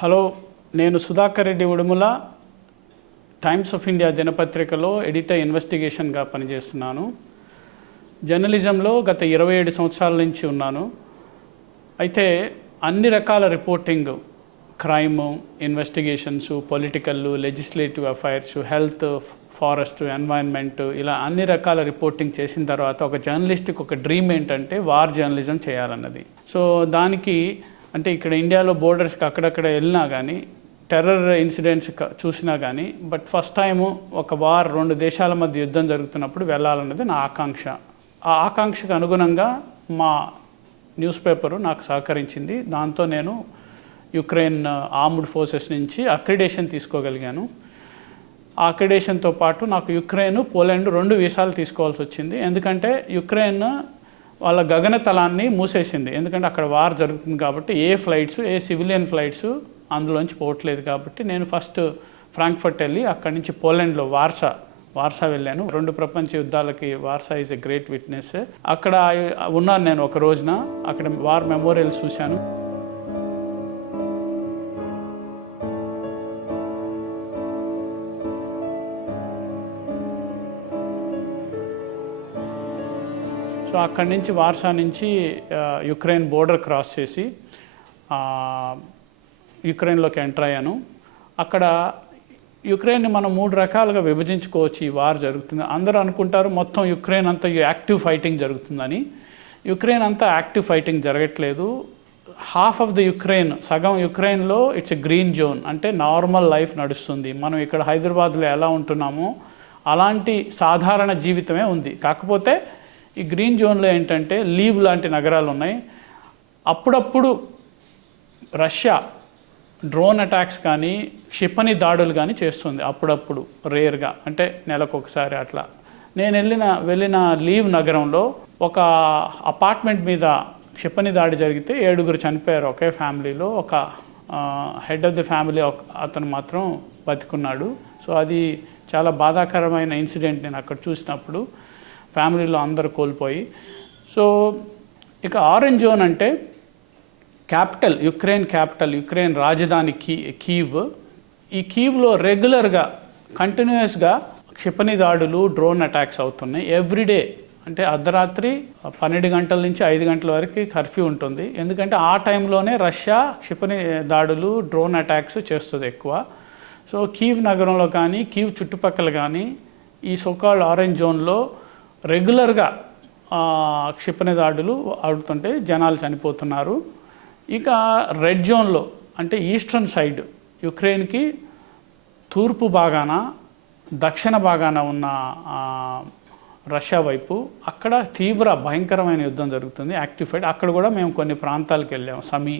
Hello, నేను Sudhakar Reddy Udumula Times of India దినపత్రికలో editor ఇన్వెస్టిగేషన్గా పనిచేస్తున్నాను. జర్నలిజంలో గత 27 సంవత్సరాల నుంచి ఉన్నాను. అయితే అన్ని రకాల reporting, crime, investigations, political, legislative affairs, health, forest, environment, ఇలా అన్ని రకాల రిపోర్టింగ్ చేసిన తర్వాత ఒక జర్నలిస్ట్కి ఒక డ్రీమ్ ఏంటంటే వార్ జర్నలిజం చేయాలన్నది. సో దానికి అంటే ఇక్కడ ఇండియాలో బోర్డర్స్కి అక్కడక్కడ వెళ్ళినా కానీ, టెర్రర్ ఇన్సిడెంట్స్ చూసినా కానీ, బట్ ఫస్ట్ టైము ఒక వార్, 2 దేశాల మధ్య యుద్ధం జరుగుతున్నప్పుడు వెళ్ళాలన్నది నా ఆకాంక్ష. ఆ ఆకాంక్షకు అనుగుణంగా మా న్యూస్ పేపరు నాకు సహకరించింది. దాంతో నేను యుక్రెయిన్ ఆర్మ్డ్ ఫోర్సెస్ నుంచి అక్రిడేషన్ తీసుకోగలిగాను. ఆ అక్రిడేషన్తో పాటు నాకు యుక్రెయిన్, పోలాండ్ 2 వీసాలు తీసుకోవాల్సి వచ్చింది. ఎందుకంటే యుక్రెయిన్ వాళ్ళ గగనతలాన్ని మూసేసింది. ఎందుకంటే అక్కడ వార్ జరుగుతుంది కాబట్టి ఏ సివిలియన్ ఫ్లైట్స్ అందులోంచి పోవట్లేదు. కాబట్టి నేను ఫస్ట్ ఫ్రాంక్ఫర్ట్ వెళ్ళి అక్కడి నుంచి పోలాండ్లో వార్సా వెళ్ళాను. 2 ప్రపంచ యుద్ధాలకి Warsaw is a great witness. అక్కడ ఉన్నాను నేను ఒక రోజున. అక్కడ వార్ మెమోరియల్స్ చూశాను. సో అక్కడి నుంచి వార్సా నుంచి యుక్రెయిన్ బోర్డర్ క్రాస్ చేసి యుక్రెయిన్లోకి ఎంటర్ అయ్యాను. అక్కడ యుక్రెయిన్ని మనం 3 రకాలుగా విభజించుకోవచ్చు. ఈ వార్ జరుగుతుంది, అందరూ అనుకుంటారు మొత్తం యుక్రెయిన్ అంతా యాక్టివ్ ఫైటింగ్ జరుగుతుందని. యుక్రెయిన్ అంతా యాక్టివ్ ఫైటింగ్ జరగట్లేదు. హాఫ్ ఆఫ్ ద యుక్రెయిన్, సగం యుక్రెయిన్లో ఇట్స్ ఎ గ్రీన్ జోన్, అంటే నార్మల్ లైఫ్ నడుస్తుంది. మనం ఇక్కడ హైదరాబాద్లో ఎలా ఉంటున్నామో అలాంటి సాధారణ జీవితమే ఉంది. కాకపోతే ఈ గ్రీన్ జోన్లో ఏంటంటే లీవ్ లాంటి నగరాలు ఉన్నాయి. అప్పుడప్పుడు రష్యా డ్రోన్ అటాక్స్ కానీ, క్షిపణి దాడులు కానీ చేస్తుంది. అప్పుడప్పుడు, రేర్గా, అంటే నెలకొకసారి అట్లా. నేను వెళ్ళిన లీవ్ నగరంలో ఒక అపార్ట్మెంట్ మీద క్షిపణి దాడి జరిగితే 7 చనిపోయారు ఒకే ఫ్యామిలీలో. ఒక హెడ్ ఆఫ్ ది ఫ్యామిలీ అతను మాత్రం బతికున్నాడు. సో అది చాలా బాధాకరమైన ఇన్సిడెంట్ నేను అక్కడ చూసినప్పుడు. ఫ్యామిలీలో అందరూ కోల్పోయి. సో ఇక ఆరెంజ్ జోన్ అంటే క్యాపిటల్, యుక్రెయిన్ రాజధాని కీవ్. ఈ కీవ్లో రెగ్యులర్గా, కంటిన్యూస్గా క్షిపణి దాడులు, డ్రోన్ అటాక్స్ అవుతున్నాయి ఎవ్రీడే. అంటే అర్ధరాత్రి 12 గంటల నుంచి 5 గంటల వరకు కర్ఫ్యూ ఉంటుంది. ఎందుకంటే ఆ టైంలోనే రష్యా క్షిపణి దాడులు, డ్రోన్ అటాక్స్ చేస్తుంది ఎక్కువ. సో కీవ్ నగరంలో కానీ, కీవ్ చుట్టుపక్కల కానీ ఈ సోకాల్డ్ ఆరెంజ్ జోన్లో రెగ్యులర్గా క్షిపణి దాడులు ఆడుతుంటే జనాలు చనిపోతున్నారు. ఇక రెడ్ జోన్లో, అంటే ఈస్టర్న్ సైడ్, యుక్రెయిన్కి తూర్పు భాగాన, దక్షిణ భాగాన ఉన్న రష్యా వైపు, అక్కడ తీవ్ర భయంకరమైన యుద్ధం జరుగుతుంది, యాక్టివ్ ఫైట్. అక్కడ కూడా మేము కొన్ని ప్రాంతాలకు వెళ్ళాము, సమీ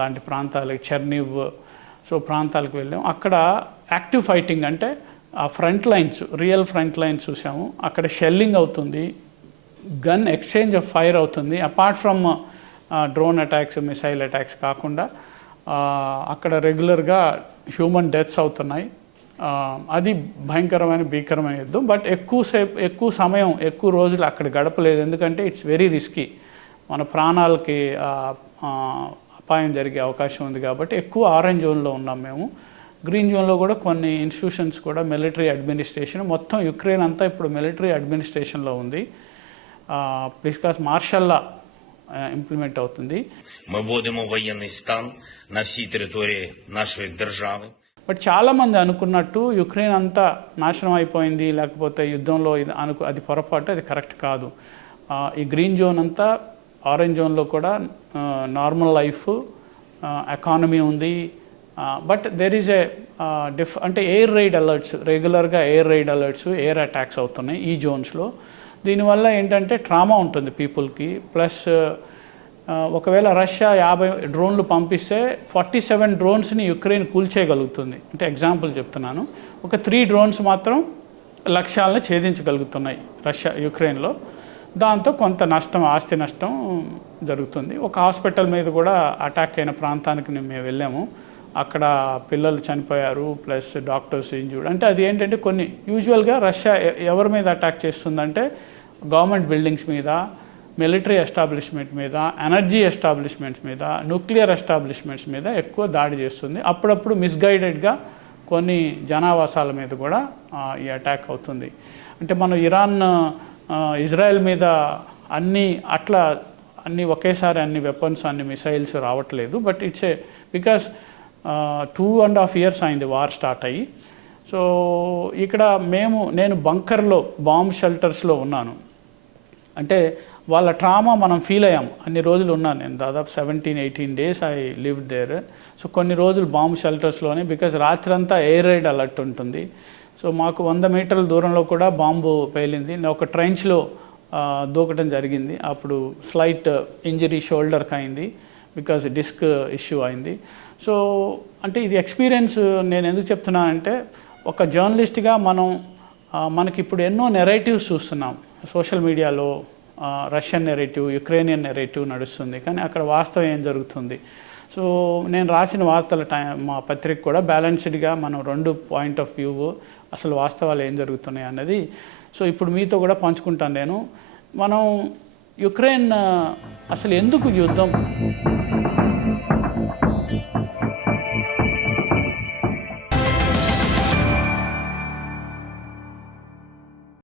లాంటి ప్రాంతాలకి, చెర్నివ్, సో ప్రాంతాలకు వెళ్ళాము. అక్కడ యాక్టివ్ ఫైటింగ్ అంటే ఆ రియల్ ఫ్రంట్ లైన్స్ చూసాము. అక్కడ షెల్లింగ్ అవుతుంది, గన్ ఎక్స్చేంజ్ ఆఫ్ ఫైర్ అవుతుంది. Apart from drone attacks, missile attacks కాకుండా అక్కడ రెగ్యులర్గా హ్యూమన్ డెత్స్ అవుతున్నాయి. అది భీకరమైన యుద్ధం. బట్ ఎక్కువ సమయం, ఎక్కువ రోజులు అక్కడ గడపలేదు. ఎందుకంటే ఇట్స్ వెరీ రిస్కీ, మన ప్రాణాలకి అపాయం జరిగే అవకాశం ఉంది. కాబట్టి ఎక్కువ ఆరెంజ్ జోన్లో ఉన్నాం మేము. గ్రీన్ జోన్లో కూడా కొన్ని ఇన్స్టిట్యూషన్స్ కూడా, మిలిటరీ అడ్మినిస్ట్రేషన్, మొత్తం యుక్రెయిన్ అంతా ఇప్పుడు మిలిటరీ అడ్మినిస్ట్రేషన్లో ఉంది. బికాస్ మార్షల్ లా ఇంప్లిమెంట్ అవుతుంది. బట్ చాలామంది అనుకున్నట్టు యుక్రెయిన్ అంతా నాశనం అయిపోయింది, లేకపోతే యుద్ధంలో అది పొరపాటు, అది కరెక్ట్ కాదు. ఈ గ్రీన్ జోన్ అంతా, ఆరెంజ్ జోన్లో కూడా నార్మల్ లైఫ్, ఎకానమీ ఉంది. బట్ దెర్ ఈజ్ అంటే ఎయిర్ రైడ్ అలర్ట్స్, రెగ్యులర్గా ఎయిర్ అటాక్స్ అవుతున్నాయి ఈ జోన్స్లో. దీనివల్ల ఏంటంటే ట్రామా ఉంటుంది పీపుల్కి. ప్లస్ ఒకవేళ రష్యా 50 డ్రోన్లు పంపిస్తే 47 డ్రోన్స్ని యుక్రెయిన్ కూల్చేయగలుగుతుంది. అంటే ఎగ్జాంపుల్ చెప్తున్నాను. ఒక 3 డ్రోన్స్ మాత్రం లక్ష్యాలను ఛేదించగలుగుతున్నాయి యుక్రెయిన్లో. దాంతో కొంత నష్టం, ఆస్తి నష్టం జరుగుతుంది. ఒక హాస్పిటల్ మీద కూడా అటాక్ అయిన ప్రాంతానికి మేము వెళ్ళాము. అక్కడ పిల్లలు చనిపోయారు, ప్లస్ డాక్టర్స్ ఇంజూర్డ్. అంటే అది ఏంటంటే యూజువల్గా రష్యా ఎవరి మీద అటాక్ చేస్తుందంటే గవర్నమెంట్ బిల్డింగ్స్ మీద, మిలిటరీ ఎస్టాబ్లిష్మెంట్ మీద, ఎనర్జీ ఎస్టాబ్లిష్మెంట్స్ మీద, న్యూక్లియర్ ఎస్టాబ్లిష్మెంట్స్ మీద ఎక్కువ దాడి చేస్తుంది. అప్పుడప్పుడు మిస్గైడెడ్గా కొన్ని జనావాసాల మీద కూడా ఈ అటాక్ అవుతుంది. అంటే మనం ఇరాన్ ఇజ్రాయెల్ మీద అన్ని ఒకేసారి అన్ని వెపన్స్, అన్ని మిసైల్స్ రావట్లేదు. బట్ ఇట్స్ బికాస్ 2.5 years అయింది వార్ స్టార్ట్ అయ్యి. సో ఇక్కడ నేను బంకర్లో, బాంబ్ షెల్టర్స్లో ఉన్నాను. అంటే వాళ్ళ ట్రామా మనం ఫీల్ అయ్యాము. అన్ని రోజులు ఉన్నాను నేను, దాదాపు 17-18 days I live there. So కొన్ని రోజులు బాంబ్ షెల్టర్స్లోనే, బికాజ్ రాత్రంతా ఎయిర్ రైడ్ అలర్ట్ ఉంటుంది. సో మాకు 100 మీటర్ల దూరంలో కూడా బాంబు పేలింది. నేను ఒక ట్రైన్స్లో దూకడం జరిగింది. అప్పుడు స్లైట్ ఇంజరీ షోల్డర్కి అయింది, బికాజ్ డిస్క్ ఇష్యూ అయింది. సో అంటే ఇది ఎక్స్పీరియన్స్ నేను ఎందుకు చెప్తున్నానంటే, ఒక జర్నలిస్ట్గా మనకి ఇప్పుడు ఎన్నో నెరేటివ్స్ చూస్తున్నాం సోషల్ మీడియాలో. రష్యన్ నెరేటివ్, యుక్రేనియన్ నెరేటివ్ నడుస్తుంది, కానీ అక్కడ వాస్తవం ఏం జరుగుతుంది. సో నేను రాసిన వార్తల మా పత్రిక కూడా బ్యాలెన్స్డ్గా మనం 2 పాయింట్ ఆఫ్ వ్యూ, అసలు వాస్తవాలు ఏం జరుగుతున్నాయి అన్నది సో ఇప్పుడు మీతో కూడా పంచుకుంటాను నేను. మనం యుక్రెయిన్ అసలు ఎందుకు యుద్ధం